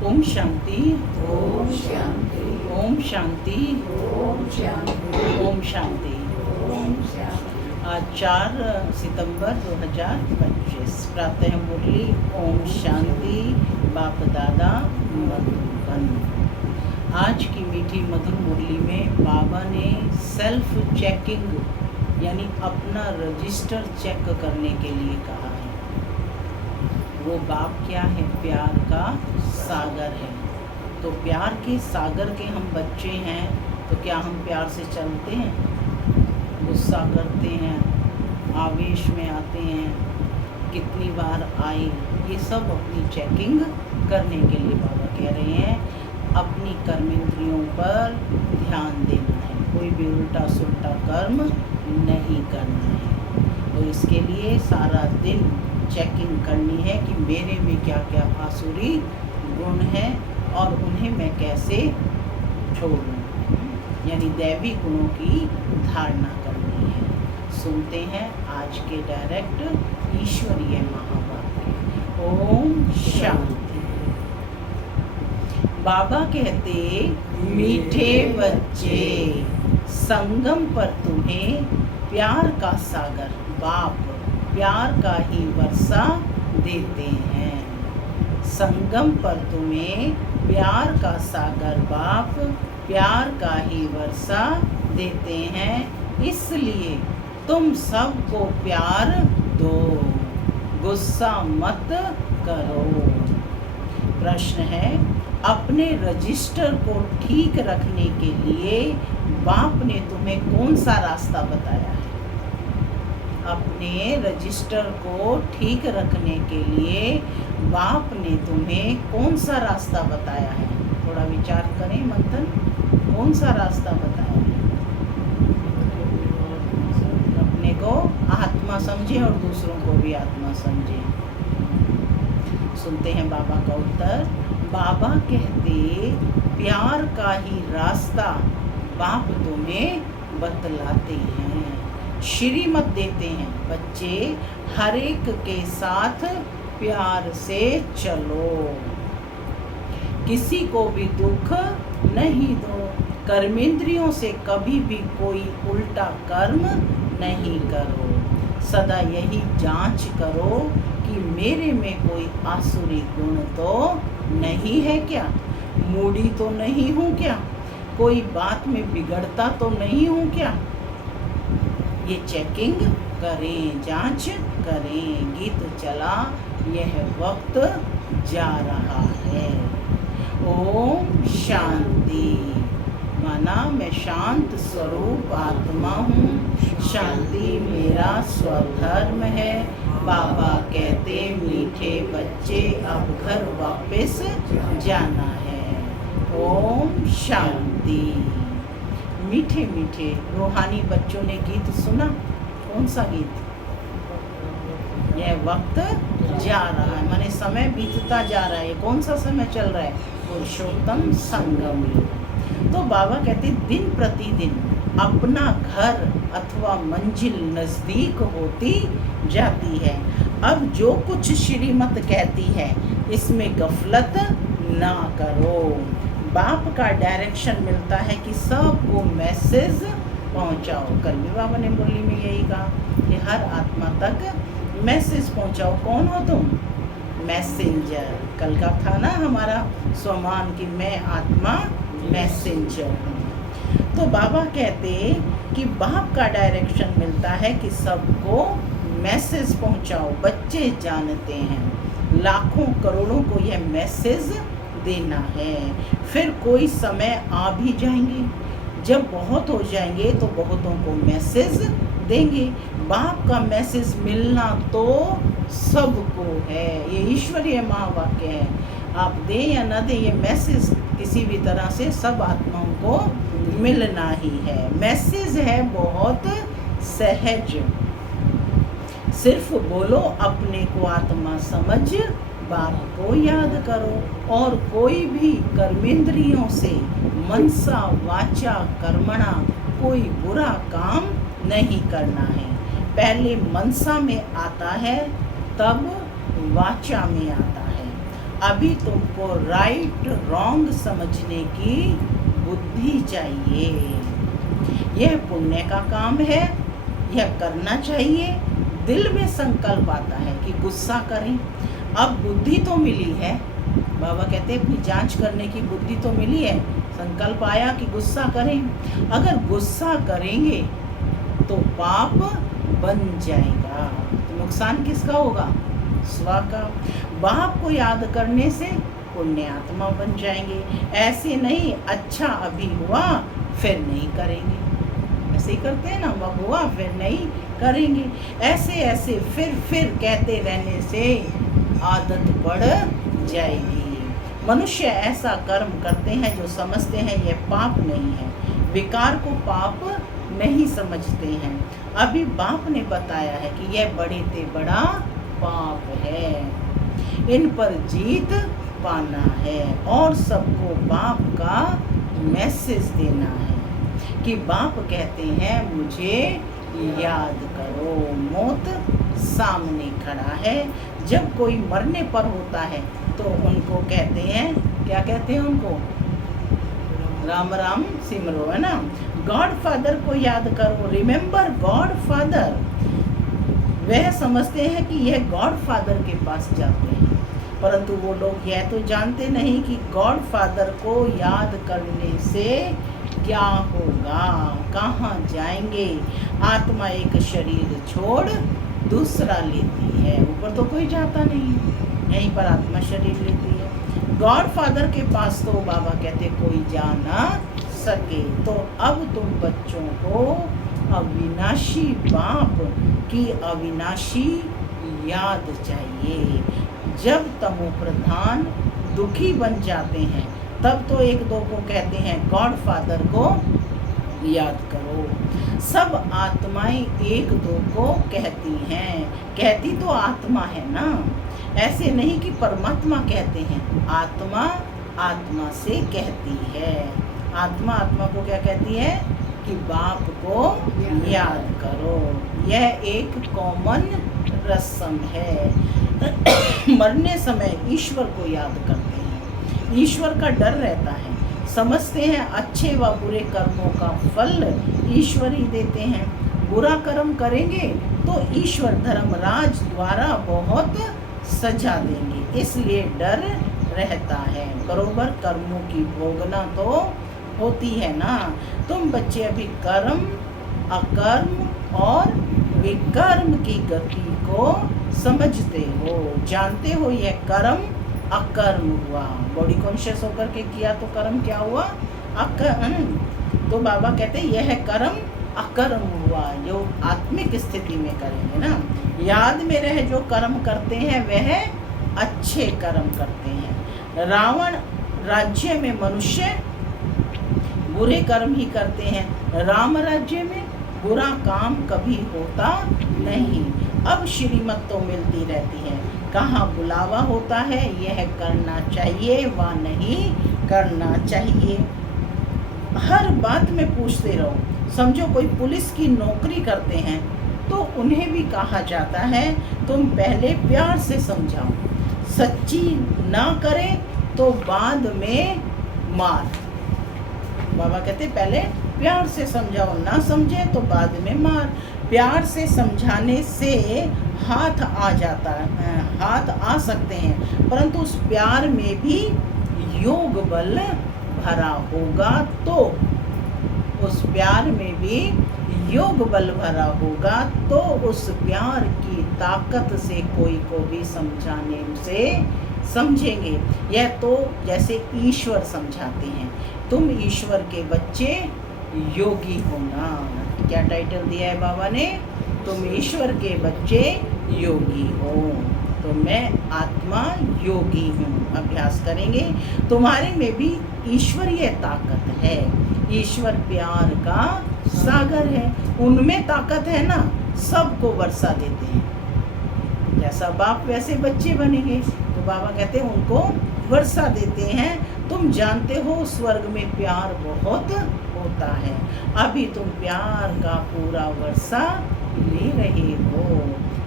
ओम शांति। ओम शांति। ओम शांति। ओम शांति। ओम शांति। ओम शांति। आज 4 सितंबर 2025 प्रातः मुरली ओम शांति बाप दादा मधुबन। आज की मीठी मधुर मुरली में बाबा ने सेल्फ चेकिंग यानी अपना रजिस्टर चेक करने के लिए कहा है। वो बाप क्या है? प्यार का सागर है। तो प्यार के सागर के हम बच्चे हैं, तो क्या हम प्यार से चलते हैं? गुस्सा करते हैं, आवेश में आते हैं, कितनी बार आए? ये सब अपनी चेकिंग करने के लिए बाबा कह रहे हैं अपनी कर्मेंद्रियों पर ध्यान देना है, कोई भी उल्टा सुल्टा कर्म नहीं करना है। तो इसके लिए सारा दिन चेकिंग करनी है कि मेरे में क्या क्या आसुरी गुण हैं और उन्हें मैं कैसे छोड़ूं, यानी दैवी गुणों की धारणा करनी है। सुनते हैं आज के डायरेक्ट ईश्वरीय महावाक्य। ओम शांति। बाबा कहते, मीठे बच्चे, संगम पर तुम्हें प्यार का सागर बाप प्यार का ही वर्षा देते हैं। संगम पर तुम्हें प्यार का सागर बाप प्यार का ही वर्षा देते हैं, इसलिए तुम सबको प्यार दो, गुस्सा मत करो। प्रश्न है, अपने रजिस्टर को ठीक रखने के लिए बाप ने तुम्हें कौन सा रास्ता बताया है? अपने रजिस्टर को ठीक रखने के लिए बाप ने तुम्हें कौन सा रास्ता बताया है? थोड़ा विचार करें, मंथन। कौन सा रास्ता बताया है? अपने को आत्मा समझे और दूसरों को भी आत्मा समझे। सुनते हैं बाबा का उत्तर। बाबा कहते, प्यार का ही रास्ता बाप तुम्हें बतलाते हैं, श्रीमत देते हैं। बच्चे, हर एक के साथ प्यार से चलो, किसी को भी दुख नहीं दो, कर्मेंद्रियों से कभी भी कोई उल्टा कर्म नहीं करो। सदा यही जांच करो कि मेरे में कोई आसुरी गुण तो नहीं है क्या? मूडी तो नहीं हूँ क्या? कोई बात में बिगड़ता तो नहीं हूँ क्या? ये चेकिंग करें, जांच करें। गीत चला, यह वक्त जा रहा है। ओम शांति। माना मैं शांत स्वरूप आत्मा हूँ, शांति मेरा स्वधर्म है। बाबा कहते, मीठे बच्चे अब घर वापस जाना है। ओम शांति। मीठे मीठे रूहानी बच्चों ने गीत सुना। कौन सा गीत? यह वक्त जा रहा है, माने समय बीतता जा रहा है। कौन सा समय चल रहा है? पुरुषोत्तम संगम युग। तो बाबा कहते, दिन प्रतिदिन अपना घर अथवा मंजिल नजदीक होती जाती है। अब जो कुछ श्रीमत कहती है इसमें गफलत ना करो। बाप का डायरेक्शन मिलता है कि सबको मैसेज पहुंचाओ। कल भी बाबा ने मुरली में यही कहा कि हर आत्मा तक मैसेज पहुंचाओ। कौन हो तुम? मैसेंजर। कल का था ना हमारा स्वमान कि मैं आत्मा मैसेंजर हूँ। तो बाबा कहते कि बाप का डायरेक्शन मिलता है कि सबको मैसेज पहुंचाओ। बच्चे जानते हैं लाखों करोड़ों को यह मैसेज देना है। फिर कोई समय आ भी जाएंगे, जब बहुत हो जाएंगे तो बहुतों को मैसेज देंगे। बाप का मैसेज मिलना तो सबको है, ये ईश्वरीय महावाक्य है। आप दें या न दें, ये मैसेज किसी भी तरह से सब आत्माओं को मिलना ही है। मैसेज है बहुत सहज, सिर्फ बोलो अपने को आत्मा समझ, बाप को याद करो और कोई भी कर्मेंद्रियों से मनसा वाचा कर्मणा कोई बुरा काम नहीं करना है। पहले मनसा में आता है, तब वाचा में आता है। अभी तुमको राइट रॉन्ग समझने की बुद्धि चाहिए। यह पुण्य का काम है, यह करना चाहिए। दिल में संकल्प आता है कि गुस्सा करें। अब बुद्धि तो मिली है, बाबा कहते हैं अपनी जांच करने की बुद्धि तो मिली है। संकल्प आया कि गुस्सा करें। अगर गुस्सा करेंगे तो पाप बन जाएगा, तो नुकसान किसका होगा? स्व का। बाप को याद करने से पुण्य आत्मा बन जाएंगे। ऐसे नहीं अच्छा अभी हुआ फिर नहीं करेंगे, ऐसे ही करते हैं ना, वह हुआ फिर नहीं करेंगे। ऐसे ऐसे फिर कहते रहने से आदत बढ़ जाएगी। मनुष्य ऐसा कर्म करते हैं जो समझते हैं यह पाप नहीं है, विकार को पाप नहीं समझते हैं। अभी बाप ने बताया है कि यह बड़े से बड़ा पाप है, इन पर जीत पाना है और सबको बाप का मैसेज देना है कि बाप कहते हैं मुझे याद करो। मौत सामने खड़ा है। जब कोई मरने पर होता है तो उनको कहते हैं, क्या कहते हैं उनको? राम राम सिमरो, है ना। गॉड फादर को याद करो, रिमेम्बर गॉड फादर। वह समझते हैं कि यह गॉड फादर के पास जाते हैं, परंतु वो लोग यह तो जानते नहीं कि गॉड फादर को याद करने से क्या होगा, कहाँ जाएंगे। आत्मा एक शरीर छोड़ दूसरा लेती है, ऊपर तो कोई जाता नहीं, यहीं पर आत्मा शरीर लेती है। गॉड फादर के पास तो बाबा कहते कोई जा ना सके। तो अब तुम बच्चों को अविनाशी बाप की अविनाशी याद चाहिए। जब तमो प्रधान दुखी बन जाते हैं तब तो एक दो को कहते हैं गॉड फादर को याद करो। सब आत्माएं एक दो को कहती हैं, कहती तो आत्मा है ना, ऐसे नहीं कि परमात्मा कहते हैं। आत्मा आत्मा से कहती है। आत्मा आत्मा को क्या कहती है कि बाप को याद करो। यह एक कॉमन रस्म है। मरने समय ईश्वर को याद करते हैं, ईश्वर का डर रहता है। समझते हैं अच्छे व बुरे कर्मों का फल ईश्वर ही देते हैं। बुरा कर्म करेंगे तो ईश्वर धर्मराज द्वारा बहुत सजा देंगे, इसलिए डर रहता है। बरोबर कर्मों की भोगना तो होती है ना। तुम बच्चे अभी कर्म, अकर्म और विकर्म की गति को समझते हो, जानते हो यह कर्म अकर्म हुआ। बॉडी कॉन्शियस होकर के किया तो कर्म क्या हुआ? अकर्म। तो बाबा कहते यह कर्म अकर्म हुआ, जो आत्मिक स्थिति में करेंगे ना। याद में रह जो कर्म करते हैं वह अच्छे कर्म करते हैं। रावण राज्य में मनुष्य बुरे कर्म ही करते हैं, राम राज्य में बुरा काम कभी होता नहीं। अब श्रीमत तो मिलती रहती है, कहाँ बुलावा होता है, यह करना चाहिए व नहीं करना चाहिए। हर बात में पूछते रहो। समझो कोई पुलिस की नौकरी करते हैं तो उन्हें भी कहा जाता है तुम पहले प्यार से समझाओ, सच्ची ना करे तो बाद में मार। बाबा कहते पहले प्यार से समझाओ, ना समझे तो बाद में मार। प्यार से समझाने से हाथ आ जाता है, हाथ आ सकते हैं, परंतु उस प्यार में भी योग बल भरा होगा तो, उस प्यार में भी योग बल भरा होगा तो उस प्यार की ताकत से कोई को भी समझाने से समझेंगे। यह तो जैसे ईश्वर समझाते हैं, तुम ईश्वर के बच्चे योगी होना। क्या टाइटल दिया है बाबा ने? तुम ईश्वर के बच्चे योगी हो। तो मैं आत्मा योगी हूँ। अभ्यास करेंगे, तुम्हारे में भी ईश्वरीय ताकत है। ईश्वर प्यार का सागर है, उनमें ताकत है ना, सबको वर्षा देते हैं। जैसा बाप वैसे बच्चे बनेंगे, तो बाबा कहते हैं उनको वर्षा देते हैं। तुम जानते हो स्वर्ग में प्यार बहुत होता है, अभी तुम प्यार का पूरा वर्षा ले रहे हो।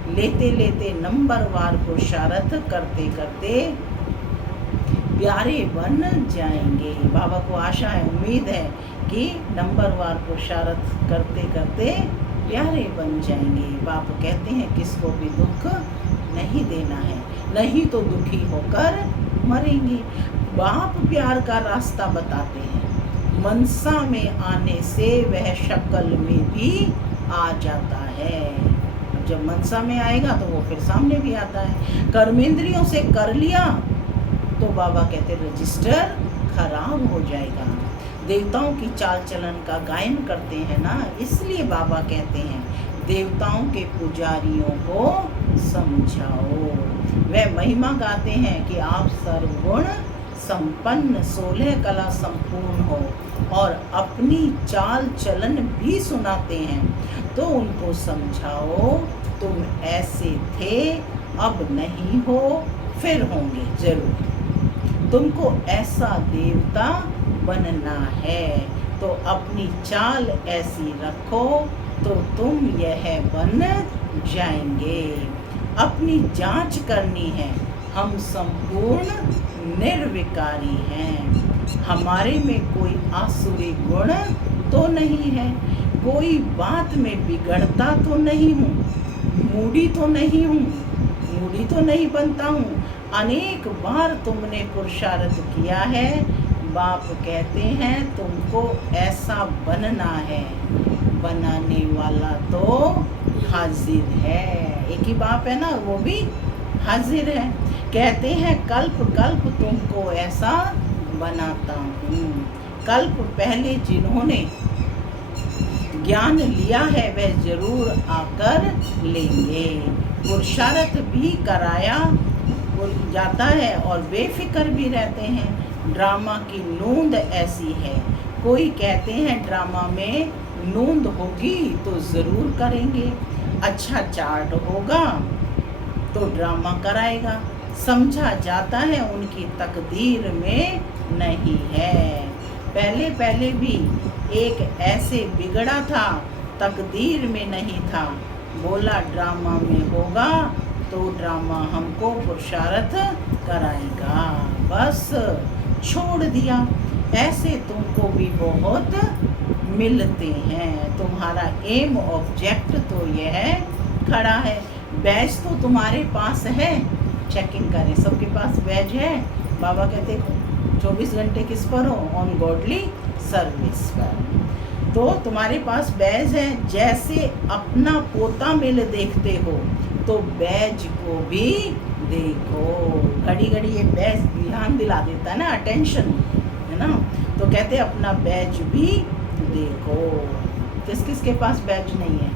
लेते लेते नंबर वार को शारथ करते करते प्यारे बन जाएंगे। बाबा को आशा है, उम्मीद है कि नंबरवार पुरुषार्थ करते करते प्यारे बन जाएंगे। बाबा कहते हैं किसको भी दुख नहीं देना है, नहीं तो दुखी होकर मरेंगे। बाप प्यार का रास्ता बताते हैं, मनसा में आने से वह शक्ल में भी आ जाता है। जब मनसा में आएगा तो वो फिर सामने भी आता है। कर्मेंद्रियों से कर लिया तो बाबा कहते रजिस्टर खराब हो जाएगा। देवताओं की चाल चलन का गायन करते हैं ना, इसलिए बाबा कहते हैं देवताओं के पुजारियों को समझाओ। वह महिमा गाते हैं कि आप सर्वगुण संपन्न 16 कला संपूर्ण हो, और अपनी चाल चलन भी सुनाते हैं। तो उनको समझाओ, तुम ऐसे थे, अब नहीं हो, फिर होंगे जरूर। तुमको ऐसा देवता बनना है, तो अपनी चाल ऐसी रखो तो तुम यह बन जाएंगे। अपनी जांच करनी है, हम संपूर्ण निर्विकारी हैं। हमारे में कोई आसुरी गुण तो नहीं है, कोई बात में बिगड़ता तो नहीं हूँ, मूडी तो नहीं हूँ, मूडी तो नहीं बनता हूँ। अनेक बार तुमने पुरुषार्थ किया है, बाप कहते हैं तुमको ऐसा बनना है, बनाने वाला तो हाजिर है। एक ही बाप है ना, वो भी हाजिर है। कहते हैं कल्प कल्प तुमको ऐसा बनाता हूँ। कल्प पहले जिन्होंने ज्ञान लिया है वह जरूर आकर लेंगे। पुरुषार्थ भी कराया जाता है और बेफिक्र भी रहते हैं। ड्रामा की नूंद ऐसी है, कोई कहते हैं ड्रामा में नूंद होगी तो ज़रूर करेंगे, अच्छा चार्ट होगा तो ड्रामा कराएगा। समझा जाता है उनकी तकदीर में नहीं है। पहले पहले भी एक ऐसे बिगड़ा था, तकदीर में नहीं था, बोला ड्रामा में होगा तो ड्रामा हमको पुरुषार्थ कराएगा, बस छोड़ दिया। ऐसे तुमको भी बहुत मिलते हैं। तुम्हारा एम ऑब्जेक्ट तो यह खड़ा है। बैज तो तुम्हारे पास है, चेकिंग करें, सबके पास बैज है। बाबा कहते 24 घंटे किस पर हो, ऑन गॉडली सर्विस पर। तो तुम्हारे पास बैज है। जैसे अपना पोता मिल देखते हो तो बैज को भी देखो। घड़ी घड़ी ये बैज ध्यान दिला देता है ना, अटेंशन, है ना। तो कहते अपना बैज भी देखो। किस किस के पास बैज नहीं है,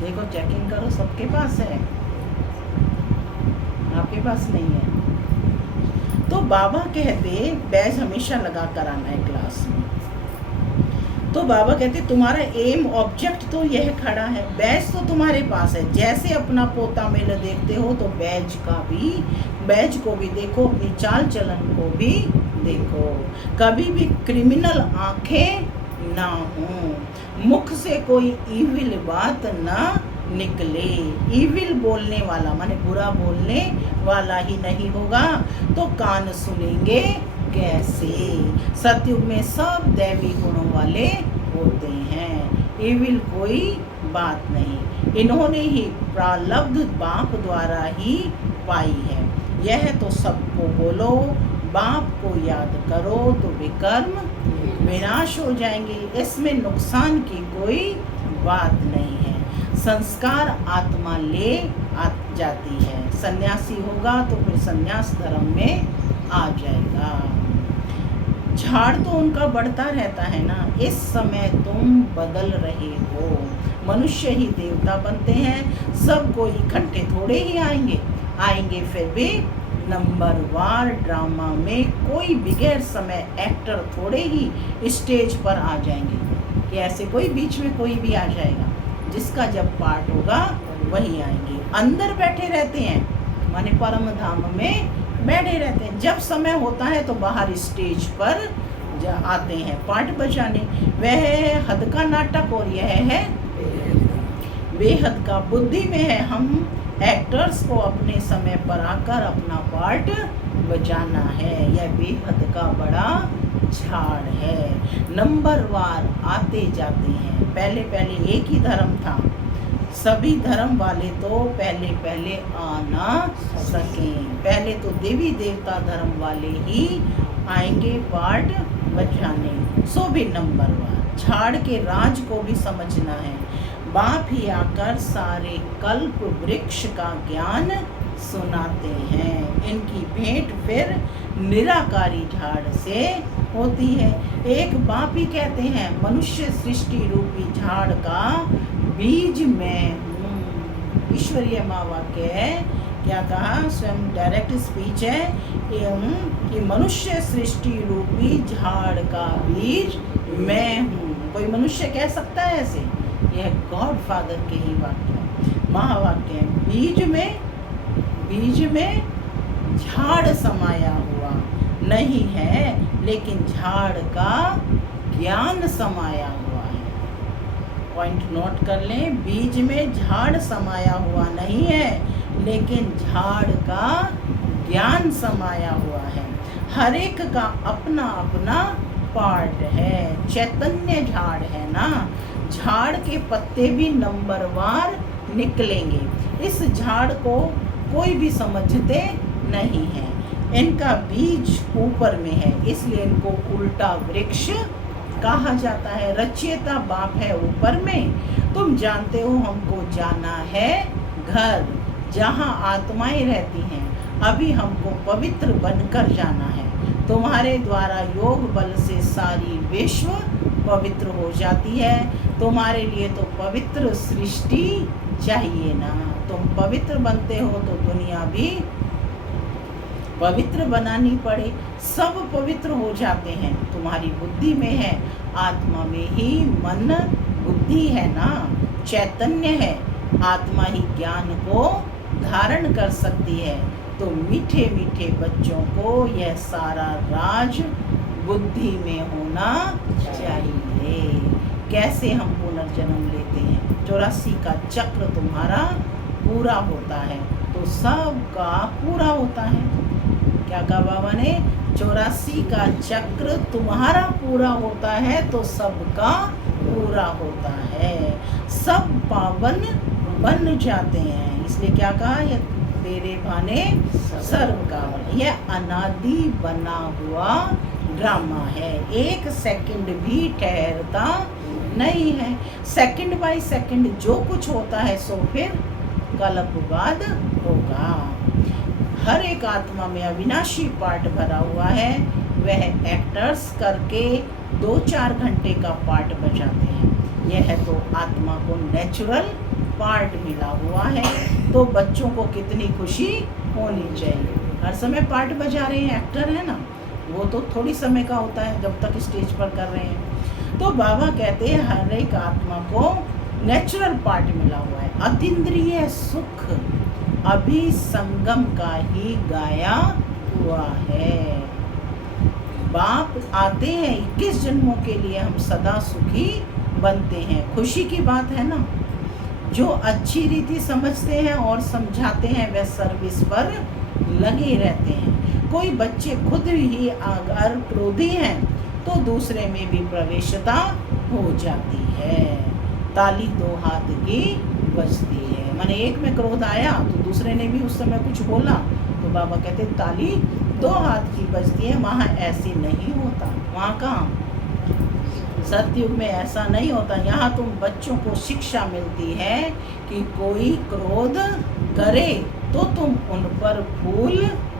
देखो, चेकिंग करो, सबके पास है, आपके पास नहीं है। तो बाबा कहते बैज हमेशा लगा कर आना है क्लास में। तो बाबा कहते तुम्हारा एम ऑब्जेक्ट तो यह खड़ा है, बैज तो तुम्हारे पास है। जैसे अपना पोता मेल देखते हो तो बैज को भी देखो, अपनी चाल चलन को भी देखो। कभी भी क्रिमिनल आंखें ना हो, मुख से कोई ईविल बात ना निकले। ईविल बोलने वाला माने बुरा बोलने वाला ही नहीं होगा तो कान सुनेंगे कैसे। सतयुग में सब दैवी गुणों वाले होते हैं, ईविल कोई बात नहीं। इन्होंने ही प्रारब्ध बाप द्वारा ही पाई है। यह तो सबको बोलो, बाप को याद करो तो विकर्म विनाश हो जाएंगे। इसमें नुकसान की कोई बात नहीं है। संस्कार आत्मा ले जाती है। सन्यासी होगा तो फिर सन्यास धर्म में आ जाएगा। झाड़ तो उनका बढ़ता रहता है ना। इस समय तुम बदल रहे हो, मनुष्य ही देवता बनते हैं। सब कोई इकट्ठे थोड़े ही आएंगे फिर भी नंबरवार ड्रामा में कोई बगैर समय एक्टर थोड़े ही स्टेज पर आ जाएंगे कि ऐसे कोई बीच में कोई भी आ जाएगा। जिसका जब पार्ट होगा वही आएंगे। अंदर बैठे रहते हैं माने परम धाम में बैठे रहते हैं। जब समय होता है तो बाहर स्टेज पर आते हैं पार्ट बजाने। वह है हद का नाटक और यह है बेहद का। बुद्धि में है हम एक्टर्स को अपने समय पर आकर अपना पार्ट बजाना है। यह बेहद का बड़ा झाड़ है। नंबरवार आते जाते हैं। पहले पहले एक ही धर्म था, सभी धर्म वाले तो पहले पहले आ ना सकें। पहले तो देवी देवता धर्म वाले ही आएंगे पार्ट बजाने। सो भी नंबरवार झाड़ के राज को भी समझना है। बाप ही आकर सारे कल्प वृक्ष का ज्ञान सुनाते हैं। इनकी भेंट फिर निराकारी झाड़ से होती है। एक बाप ही कहते हैं मनुष्य सृष्टि रूपी झाड़ का बीज मैं हूँ। ईश्वरीय माँ वाक्य है। क्या कहा? स्वयं डायरेक्ट स्पीच है कि मनुष्य सृष्टि रूपी झाड़ का बीज मैं हूँ। कोई मनुष्य कह सकता है ऐसे? यह गॉड फादर के ही वाक्य महावाक्य है। बीज में झाड़ समाया हुआ नहीं है, लेकिन झाड़ का ज्ञान समाया हुआ है। पॉइंट नोट कर लें, बीज में झाड़ समाया हुआ नहीं है, लेकिन झाड़ का ज्ञान समाया हुआ है। हर एक का अपना अपना पार्ट है। चैतन्य झाड़ है ना, झाड़ के पत्ते भी नंबरवार निकलेंगे। इस झाड़ को कोई भी समझते नहीं है। इनका बीज ऊपर में है, इसलिए इनको उल्टा वृक्ष कहा जाता है। रचयिता बाप है ऊपर में। तुम जानते हो हमको जाना है घर, जहाँ आत्माएं रहती हैं। अभी हमको पवित्र बनकर जाना है। तुम्हारे द्वारा योग बल से सारी विश्व पवित्र हो जाती है। तुम्हारे लिए तो पवित्र सृष्टि चाहिए ना। तुम पवित्र बनते हो तो दुनिया भी पवित्र बनानी पड़े। सब पवित्र हो जाते हैं। तुम्हारी बुद्धि में है, आत्मा में ही मन बुद्धि है ना, चैतन्य है। आत्मा ही ज्ञान को धारण कर सकती है। तो मीठे मीठे बच्चों को यह सारा राज बुद्धि में होना चाहिए। कैसे हम पुनर्जन्म लेते हैं? 84 का चक्र तुम्हारा पूरा होता है तो सबका पूरा होता है। क्या कहा बाबा ने? 84 का चक्र तुम्हारा पूरा होता है तो सबका पूरा होता है। सब पावन बन जाते हैं। इसलिए क्या कहा? यह तेरे भाने सर्व का बन। यह अनादि बना हुआ ड्रामा है। एक सेकंड भी ठहरता नहीं है। सेकंड बाय सेकंड जो कुछ होता है सो फिर कल्प बाद होगा। हर एक आत्मा में अविनाशी पार्ट भरा हुआ है। वह एक्टर्स करके 2-4 घंटे का पार्ट बजाते हैं। यह है तो आत्मा को नेचुरल पार्ट मिला हुआ है। तो बच्चों को कितनी खुशी होनी चाहिए। हर समय पार्ट बजा रहे हैं, एक्टर है ना। वो तो थोड़ी समय का होता है जब तक स्टेज पर कर रहे हैं। तो बाबा कहते हैं हर एक आत्मा को नेचुरल पार्ट मिला हुआ है। अतीन्द्रिय सुख अभी संगम का ही गाया हुआ है। बाप आते हैं 21 जन्मों के लिए, हम सदा सुखी बनते हैं। खुशी की बात है ना। जो अच्छी रीति समझते हैं और समझाते हैं वह सर्विस पर लगे रहते हैं। कोई बच्चे खुद ही अगर क्रोधी हैं तो दूसरे में भी प्रवेशता हो जाती है। ताली 2 हाथ की बजती है। माने एक में क्रोध आया तो दूसरे ने भी उस समय कुछ बोला तो बाबा कहते ताली 2 हाथ की बजती है। वहाँ ऐसे नहीं होता। वहाँ कहाँ? सतयुग में ऐसा नहीं होता। यहाँ तुम बच्चों को शिक्षा मिलती है कि कोई क्रोध करे तो तुम उन पर फूल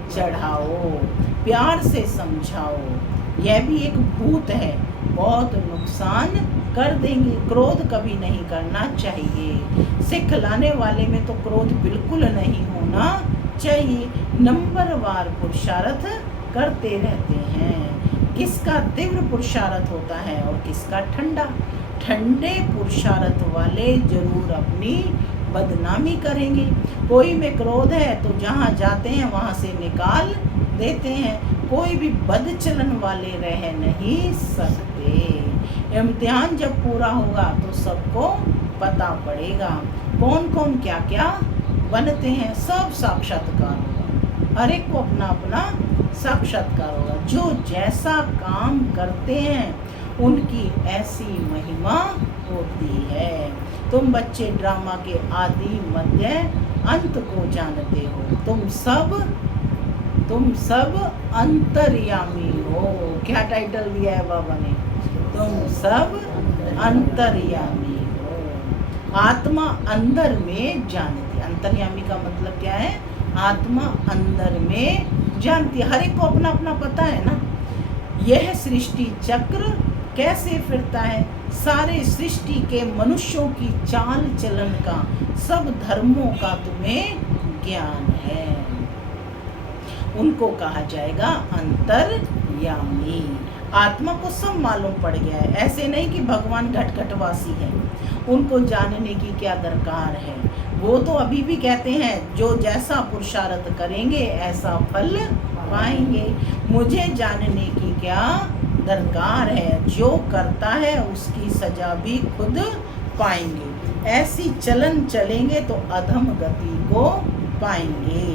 चढ़ाओ, प्यार से समझाओ। यह भी एक भूत है, बहुत नुकसान कर देंगे। क्रोध कभी नहीं करना चाहिए। सिखलाने वाले में तो क्रोध बिल्कुल नहीं होना चाहिए। नंबरवार पुरुषार्थ करते रहते हैं। किसका तीव्र पुरुषार्थ होता है और किसका ठंडा। ठंडे पुरुषार्थ वाले जरूर अपनी बदनामी करेंगे। कोई में क्रोध है तो जहाँ जाते हैं वहाँ से निकाल देते हैं। कोई भी बदचलन वाले रह नहीं सकते। इम्तिहान जब पूरा होगा तो सबको पता पड़ेगा कौन कौन क्या क्या बनते हैं, सब साक्षात्कार होगा। हर एक को अपना अपना साक्षात्कार होगा। जो जैसा काम करते हैं उनकी ऐसी महिमा होती है। तुम बच्चे ड्रामा के आदि मध्य अंत को जानते हो। तुम सब अंतर्यामी हो। क्या टाइटल दिया है बाबा ने? तुम सब अंतर्यामी हो। आत्मा अंदर में जानती। अंतर्यामी का मतलब क्या है? आत्मा अंदर में जानती है। हर एक को अपना अपना पता है ना। यह सृष्टि चक्र कैसे फिरता है, सारे सृष्टि के मनुष्यों की चाल चलन का, सब धर्मों का तुम्हें ज्ञान है। उनको कहा जाएगा अंतर्यामी। आत्मा को सब मालूम पड़ गया है। ऐसे नहीं कि भगवान घटघटवासी है, उनको जानने की क्या दरकार है। वो तो अभी भी कहते हैं जो जैसा पुरुषार्थ करेंगे ऐसा फल पाएंगे। मुझे जानने की क्या दरकार है, जो करता है उसकी सजा भी खुद पाएंगे। ऐसी चलन चलेंगे तो अधम गति को पाएंगे।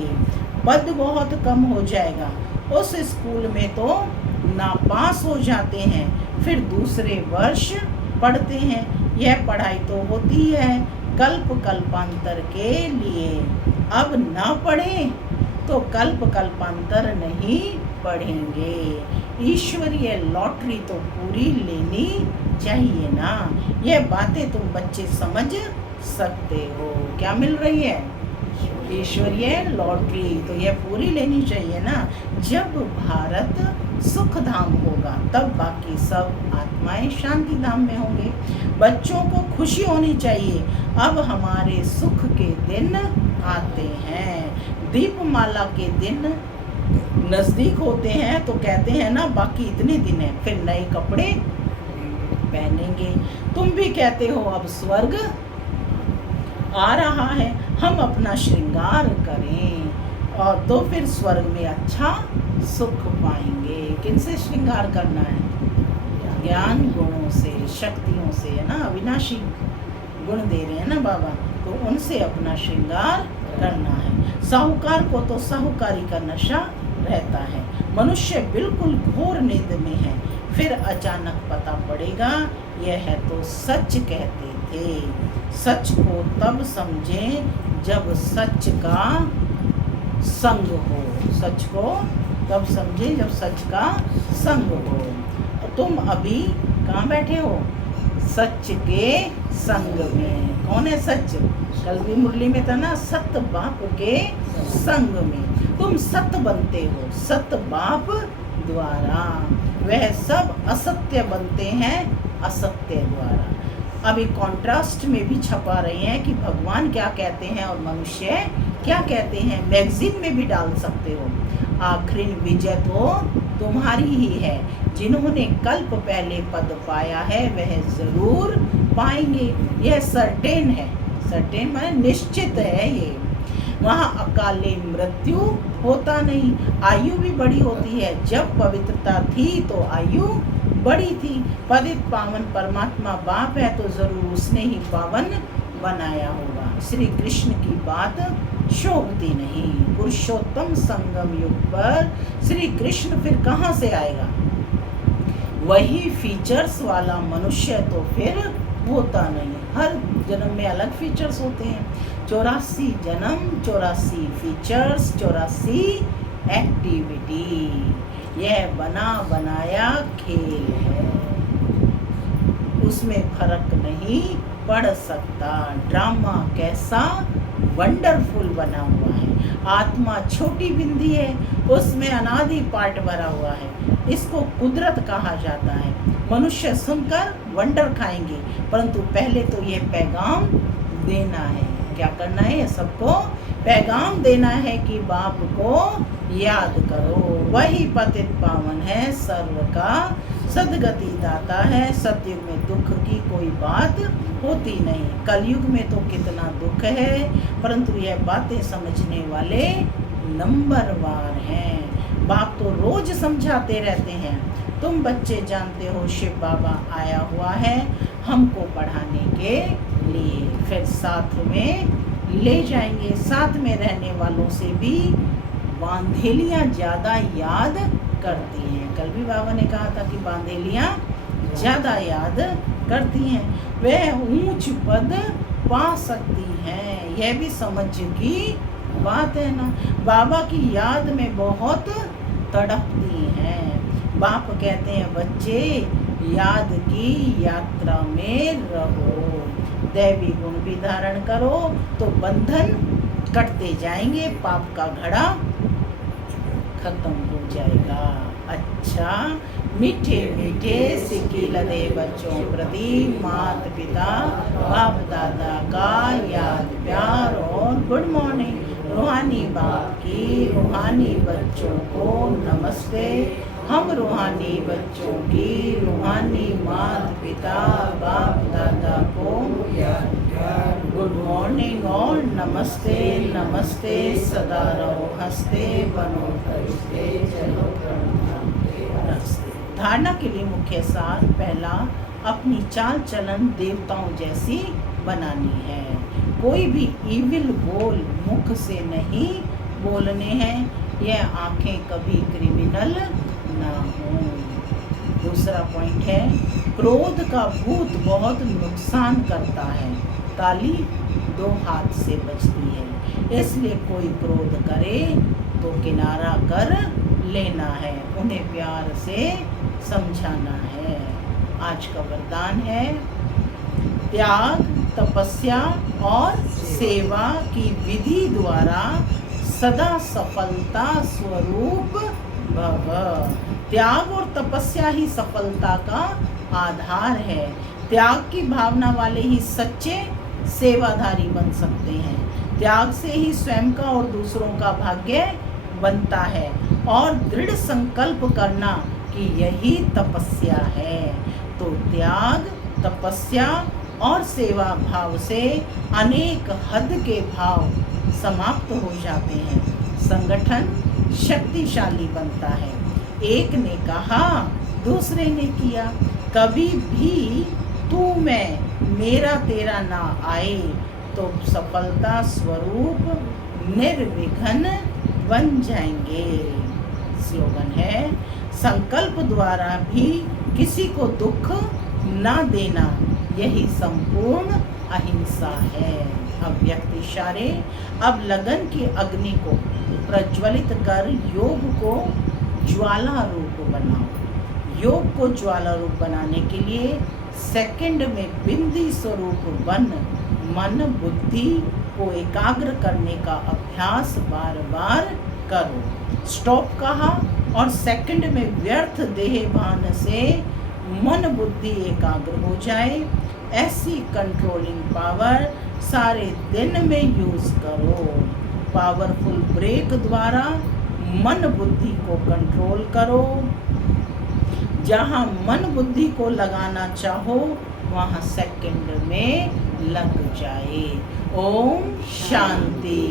पद बहुत कम हो जाएगा। उस स्कूल में तो नापास हो जाते हैं, फिर दूसरे वर्ष पढ़ते हैं। यह पढ़ाई तो होती है कल्पांतर के लिए। अब ना पढ़ें तो कल्पांतर नहीं पढ़ेंगे। ईश्वरीय लॉटरी तो पूरी लेनी चाहिए ना। यह बातें तुम बच्चे समझ सकते हो। क्या मिल रही है? ईश्वरीय लॉटरी तो यह पूरी लेनी चाहिए ना। जब भारत सुख धाम होगा तब बाकी सब आत्माएं शांति धाम में होंगे। बच्चों को खुशी होनी चाहिए। अब हमारे सुख के दिन आते हैं। दीपमाला के दिन नजदीक होते हैं तो कहते हैं ना बाकी इतने दिन हैं, फिर नए कपड़े पहनेंगे। तुम भी कहते हो अब स्वर्ग आ रहा है, हम अपना श्रृंगार करें और तो फिर स्वर्ग में अच्छा सुख पाएंगे। किनसे श्रृंगार करना है? ज्ञान गुणों से, शक्तियों से, है ना। अविनाशी गुण दे रहे हैं ना बाबा, तो उनसे अपना श्रृंगार करना है। साहूकार को तो साहूकारी का नशा रहता है। मनुष्य बिल्कुल घोर नींद में है, फिर अचानक पता पड़ेगा यह है तो सच कहते थे। सच को तब समझें जब सच का संग हो। सच को तब समझें जब सच का संग हो। तुम अभी कहाँ बैठे हो? सच के संग में। कौन है सच? कल भी मुरली में था ना, सत बाप के संग में तुम सत बनते हो। सत बाप द्वारा वह सब असत्य बनते हैं असत्य द्वारा। अभी कॉन्ट्रास्ट में भी छपा रहे हैं कि भगवान क्या कहते हैं और मनुष्य क्या कहते हैं। मैगजीन में भी डाल सकते हो। आखिरी विजय तो तुम्हारी ही है। जिन्होंने कल्प पहले पद पाया है वह जरूर पाएंगे। यह सर्टेन है। सर्टेन माने निश्चित है। ये वहाँ अकाले मृत्यु होता नहीं। आयु भी बड़ी होती है। जब पवित्रता थी तो आयु बड़ी थी। पतित पावन परमात्मा बाप है तो जरूर उसने ही पावन बनाया होगा। श्री कृष्ण की बात शोभती नहीं। पुरुषोत्तम संगम युग पर श्री कृष्ण फिर कहाँ से आएगा? वही फीचर्स वाला मनुष्य तो फिर होता नहीं। हर जन्म में अलग फीचर्स होते हैं। 84 जन्म, 84 फीचर्स, 84 एक्टिविटी। यह बना बनाया खेल है, उसमें फर्क नहीं पड़ सकता। ड्रामा कैसा वंडरफुल बना हुआ है। आत्मा छोटी बिंदी है, उसमें अनादि पार्ट भरा हुआ है। इसको कुदरत कहा जाता है। मनुष्य सुनकर वंडर खाएंगे, परंतु पहले तो ये पैगाम देना है। क्या करना है? सबको पैगाम देना है कि बाप को याद करो। वही पतित पावन है, सर्व का सदगति दाता है। सतयुग में दुख की कोई बात होती नहीं। कलयुग में तो कितना दुख है, परंतु यह बातें समझने वाले नंबरवार हैं। बाप तो रोज समझाते रहते हैं। तुम बच्चे जानते हो शिव बाबा आया हुआ है हमको पढ़ाने के लिए। फिर साथ में ले जाएंगे। साथ में रहने वालों से भी बांधेलियाँ ज़्यादा याद करती हैं। कल भी बाबा ने कहा था कि बांधेलियाँ ज़्यादा याद करती हैं। वह ऊंच पद पा सकती हैं। यह भी समझ की बात है ना। बाबा की याद में बहुत तड़पती हैं। बाप कहते हैं बच्चे याद की यात्रा में रहो, दैवी गुण भी धारण करो तो बंधन कटते जाएंगे, पाप का घड़ा खत्म हो जाएगा। अच्छा, मीठे मीठे सिक्के लदे बच्चों प्रति माता पिता बाप दादा का याद प्यार और गुड मॉर्निंग। रूहानी बाप की रूहानी बच्चों को नमस्ते। हम रूहानी बच्चों की रूहानी माता पिता बाप दादा को गुड मॉर्निंग और नमस्ते। नमस्ते, सदा रहो हंसते, बनो फरिश्ते, चलो प्रणाम के रास्ते। धारणा के लिए मुख्य सार, पहला, अपनी चाल चलन देवताओं जैसी बनानी है। कोई भी इविल बोल मुख से नहीं बोलने हैं। यह आंखें कभी क्रिमिनल ना हो। दूसरा पॉइंट है, क्रोध का भूत बहुत नुकसान करता है। ताली दो हाथ से बजती है, इसलिए कोई क्रोध करे तो किनारा कर लेना है, उन्हें प्यार से समझाना है। आज का वरदान है, त्याग, तपस्या और सेवा की विधि द्वारा सदा सफलता स्वरूप भव। त्याग और तपस्या ही सफलता का आधार है। त्याग की भावना वाले ही सच्चे सेवाधारी बन सकते हैं। त्याग से ही स्वयं का और दूसरों का भाग्य बनता है और दृढ़ संकल्प करना कि यही तपस्या है। तो त्याग, तपस्या और सेवा भाव से अनेक हद के भाव समाप्त हो जाते हैं। संगठन शक्तिशाली बनता है। एक ने कहा, दूसरे ने किया, कभी भी तू मैं मेरा तेरा ना आए तो सफलता स्वरूप निर्विघ्न बन जाएंगे। स्लोगन है, संकल्प द्वारा भी किसी को दुख ना देना, यही संपूर्ण अहिंसा है। अव्यक्त इशारे, अब लगन की अग्नि को प्रज्वलित कर योग को ज्वाला रूप बनाओ। योग को ज्वाला रूप बनाने के लिए सेकंड में बिंदी स्वरूप बन मन बुद्धि को एकाग्र करने का अभ्यास बार बार करो। स्टॉप कहा और सेकंड में व्यर्थ देह भान से मन बुद्धि एकाग्र हो जाए। ऐसी कंट्रोलिंग पावर सारे दिन में यूज करो। पावरफुल ब्रेक द्वारा मन बुद्धि को कंट्रोल करो। जहाँ मन बुद्धि को लगाना चाहो वहाँ सेकंड में लग जाए। ओम शांति।